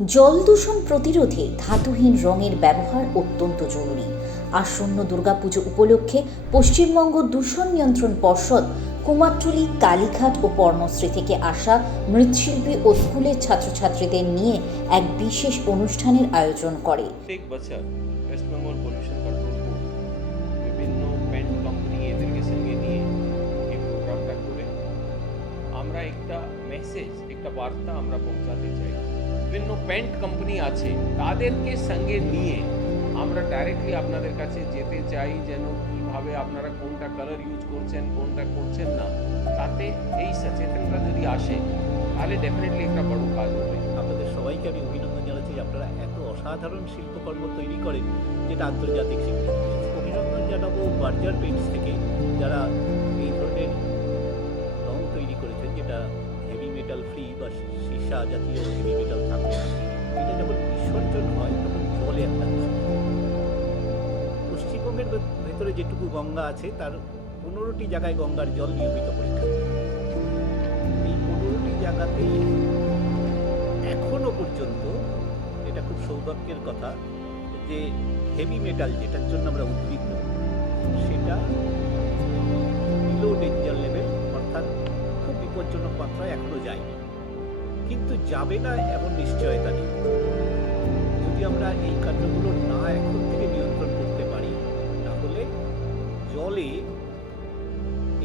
জল দূষণ প্রতিরোধে ধাতুহীন রঙের ব্যবহার অত্যন্ত জরুরি। আসন্ন দুর্গাপুজো উপলক্ষে পশ্চিমবঙ্গ দূষণ নিয়ন্ত্রণ পর্ষদ কুমারটুলি, কালীঘাট ও পর্ণশ্রী থেকে আসা মৃৎশিল্পী ও স্কুলের ছাত্রছাত্রীদের নিয়ে এক বিশেষ অনুষ্ঠানের আয়োজন করে। প্রত্যেক বছর West Bengal pollution control board বিভিন্ন পেন্ট কোম্পানি এদেরকে সঙ্গে নিয়ে এই প্রোগ্রামটা করে আমরা একটা মেসেজ, একটা বার্তা আমরা পৌঁছাতে চাই। বিভিন্ন পেন্ট কোম্পানি আছে, তাদেরকে সঙ্গে নিয়ে আমরা ডাইরেক্টলি আপনাদের কাছে যেতে চাই, যেন কীভাবে আপনারা কোনটা কালার ইউজ করছেন, কোনটা করছেন না, তাতে এই সচেতনতা যদি আসে তাহলে ডেফিনেটলি একটা বড় কাজ হবে। আপনাদের সবাইকে আমি অভিনন্দন জানাচ্ছি যে আপনারা এত অসাধারণ শিল্পকর্ম তৈরি করেন, যেটা আন্তর্জাতিক স্বীকৃতি পেয়েছে। অভিনন্দন জানাবো বার্জার পেইন্টস থেকে, যারা এই ধরনের রং তৈরি করেছেন, যেটা হেভি মেটাল ফ্রি বা সীসা জাতীয় হেভি মেটাল থাকবে না। এটা যখন বিসর্জন হয় তখন জলে একটা দূষণ। পশ্চিমবঙ্গের ভেতরে যেটুকু গঙ্গা আছে তার 15টি জায়গায় গঙ্গার জল নিয়মিত পরীক্ষা করে। এই 15টি জায়গাতেই এখনো পর্যন্ত, এটা খুব সৌভাগ্যের কথা যে হেভি মেটাল যেটার জন্য আমরা উদ্বিগ্ন, সেটা বিলো ডেঞ্জার লেভেল, অর্থাৎ খুব বিপজ্জনক মাত্রায় এখনো যায়নি, কিন্তু যাবে না এমন নিশ্চয়তা নেই। যদি আমরা এই কার্যগুলো না এখন থেকে নিয়ন্ত্রণ করতে পারি, তাহলে জলে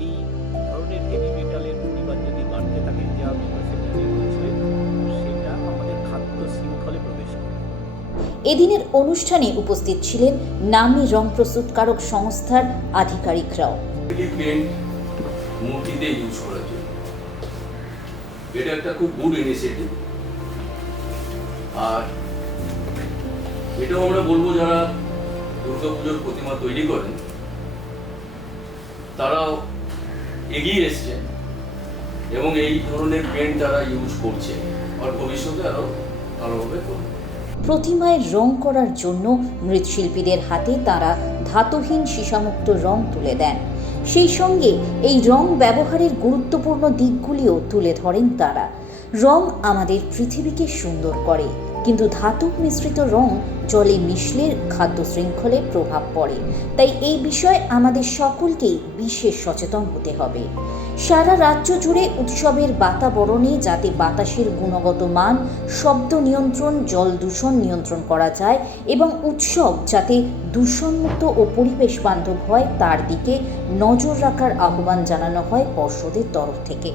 এই ধরনের হেভি মেটালের পরিমাণ যদি বাড়তে থাকে, যা সেখানে বলছিলেন, সেটা আমাদের খাদ্য শৃঙ্খলে প্রবেশ করে। এদিনের অনুষ্ঠানে উপস্থিত ছিলেন নামী রং প্রস্তুতকারক সংস্থার আধিকারিকরাও। পেন্ট মূর্তিতে ইউজ করার জন্য এটা একটা খুব গুড ইনিশিয়েটিভ। আর এটাও আমরা বলবো, যারা দুর্গাপুজোর প্রতিমা তৈরি করেন তারাও এগিয়ে এসছেন এবং এই ধরনের পেন্ট তারা ইউজ করছে, আর ভবিষ্যতে আরও ভালোভাবে করবে। প্রতিমায় রং করার জন্য মৃৎশিল্পীদের হাতে তারা ধাতুহীন সীসামুক্ত রং তুলে দেন। সেই সঙ্গে এই রং ব্যবহারের গুরুত্বপূর্ণ দিকগুলিও তুলে ধরেন তারা। রং আমাদের পৃথিবীকে সুন্দর করে, কিন্তু ধাতব মিশ্রিত রং জলে মিশলে খাদ্য শৃঙ্খলে প্রভাব পড়ে। তাই এই বিষয়ে আমাদের সকলকেই বিশেষ সচেতন হতে হবে। সারা রাজ্য জুড়ে উৎসবের বাতাবরণে যাতে বাতাসের গুণগত মান, শব্দ নিয়ন্ত্রণ, জল দূষণ নিয়ন্ত্রণ করা যায় এবং উৎসব যাতে দূষণমুক্ত ও পরিবেশ বান্ধব হয়, তার দিকে নজর রাখার আহ্বান জানানো হয় পর্ষদের তরফ থেকে।